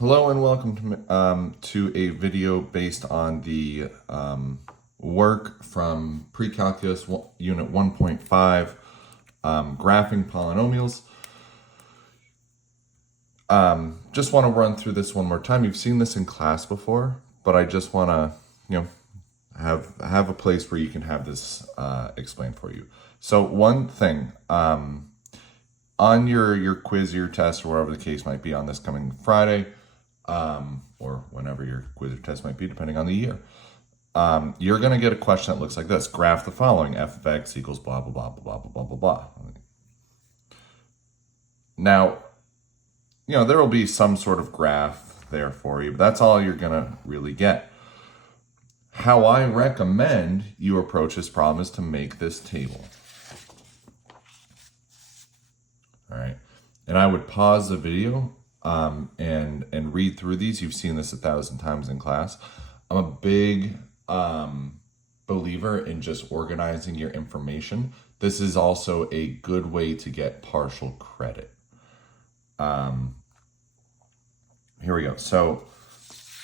Hello and welcome to a video based on the work from Precalculus Unit 1.5, Graphing Polynomials. Just want to run through this one more time. You've seen this in class before, but I just want to, have a place where you can have this explained for you. So one thing, on your quiz, your test, or whatever the case might be on this coming Friday, or whenever your quiz or test might be, depending on the year, you're going to get a question that looks like this. Graph the following: f of x equals blah, blah, blah, blah, blah, blah, blah, blah. Now, there will be some sort of graph there for you, but that's all you're going to really get. How I recommend you approach this problem is to make this table. All right. And I would pause the video and read through these. You've seen this 1,000 times in class. I'm a big believer in just organizing your information. This is also a good way to get partial credit. Here we go. So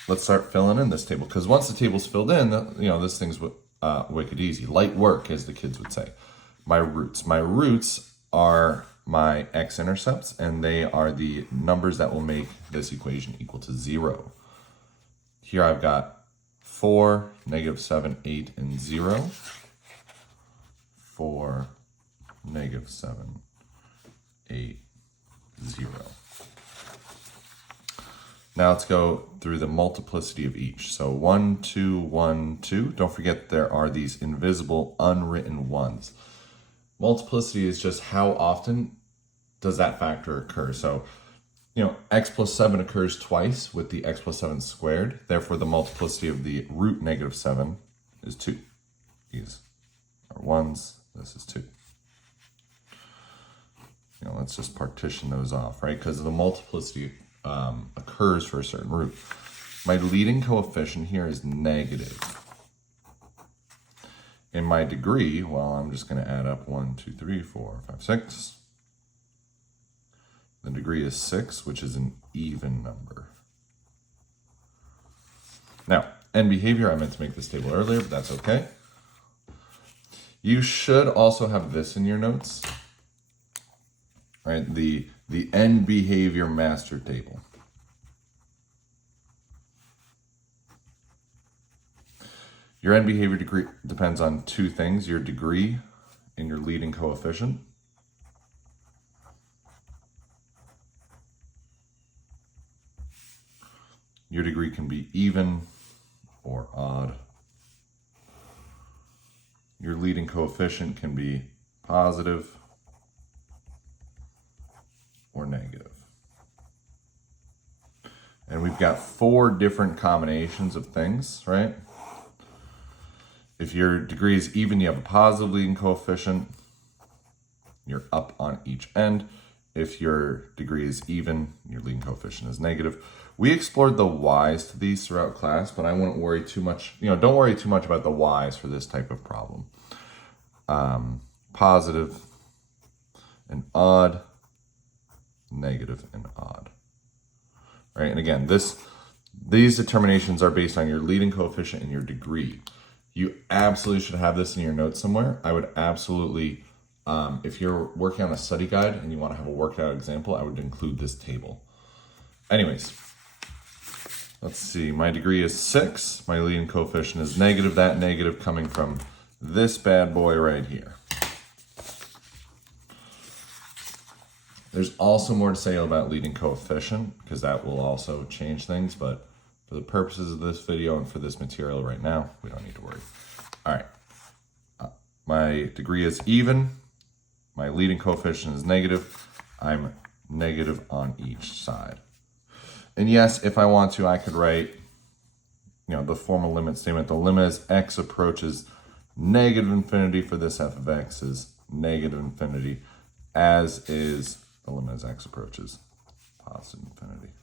let's start filling in this table, because once the table's filled in, this thing's wicked easy. Light work, as the kids would say. My roots are my x-intercepts, and they are the numbers that will make this equation equal to 0. Here I've got 4, -7, 8, and 0. 4, -7, 8, 0. Now let's go through the multiplicity of each. So 1, 2, 1, 2. Don't forget there are these invisible unwritten ones. Multiplicity is just how often does that factor occur. So, x plus 7 occurs twice with the x plus 7 squared. Therefore, the multiplicity of the root -7 is 2. These are 1s. This is 2. Let's just partition those off, right? Because the multiplicity occurs for a certain root. My leading coefficient here is negative. In my degree, well, I'm just going to add up 1, 2, 3, 4, 5, 6. The degree is 6, which is an even number. Now, end behavior, I meant to make this table earlier, but that's okay. You should also have this in your notes, right? The end behavior master table. Your end behavior degree depends on two things: your degree and your leading coefficient. Your degree can be even or odd. Your leading coefficient can be positive or negative. And we've got 4 different combinations of things, right? If your degree is even, you have a positive leading coefficient. You're up on each end. If your degree is even, your leading coefficient is negative. We explored the y's to these throughout class, but I wouldn't worry too much. Don't worry too much about the y's for this type of problem. Positive and odd, negative and odd. Right? And again, these determinations are based on your leading coefficient and your degree. You absolutely should have this in your notes somewhere. I would absolutely, if you're working on a study guide and you want to have a worked out example, I would include this table. Anyways, let's see. My degree is 6. My leading coefficient is negative. That negative coming from this bad boy right here. There's also more to say about leading coefficient, because that will also change things, but for the purposes of this video and for this material right now, we don't need to worry. All right. My degree is even. My leading coefficient is negative. I'm negative on each side. And yes, if I want to, I could write, the formal limit statement. The limit as x approaches negative infinity for this f of x is negative infinity, as is the limit as x approaches positive infinity.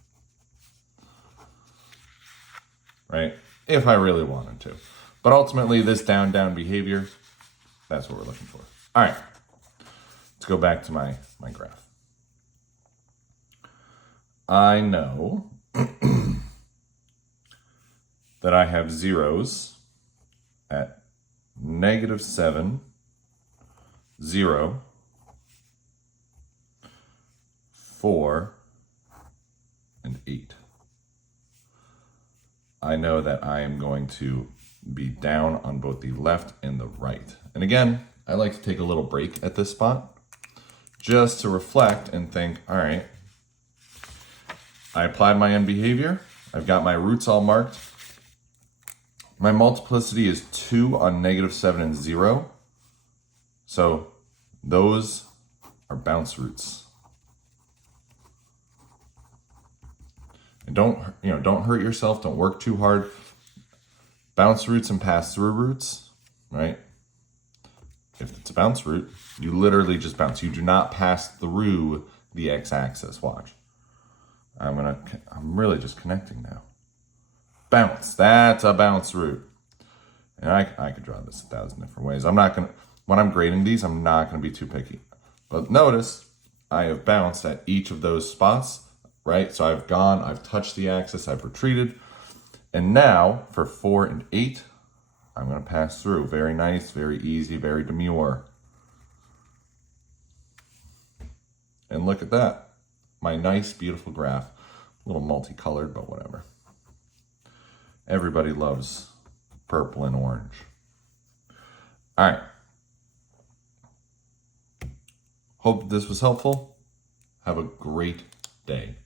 Right? If I really wanted to. But ultimately, this down behavior, that's what we're looking for. All right. Let's go back to my graph. I know that I have zeros at -7, 0, 4, and 8. I know that I am going to be down on both the left and the right. And again, I like to take a little break at this spot just to reflect and think, all right, I applied my end behavior. I've got my roots all marked. My multiplicity is 2 on -7 and 0. So those are bounce roots. And don't hurt yourself. Don't work too hard. Bounce roots and pass through roots, right? If it's a bounce root, you literally just bounce. You do not pass through the x-axis. Watch. I'm really just connecting now. Bounce. That's a bounce root. And I could draw this 1,000 different ways. When I'm grading these, I'm not going to be too picky. But notice I have bounced at each of those spots, right? So I've touched the axis, I've retreated. And now for 4 and 8, I'm going to pass through. Very nice, very easy, very demure. And look at that. My nice, beautiful graph. A little multicolored, but whatever. Everybody loves purple and orange. All right. Hope this was helpful. Have a great day.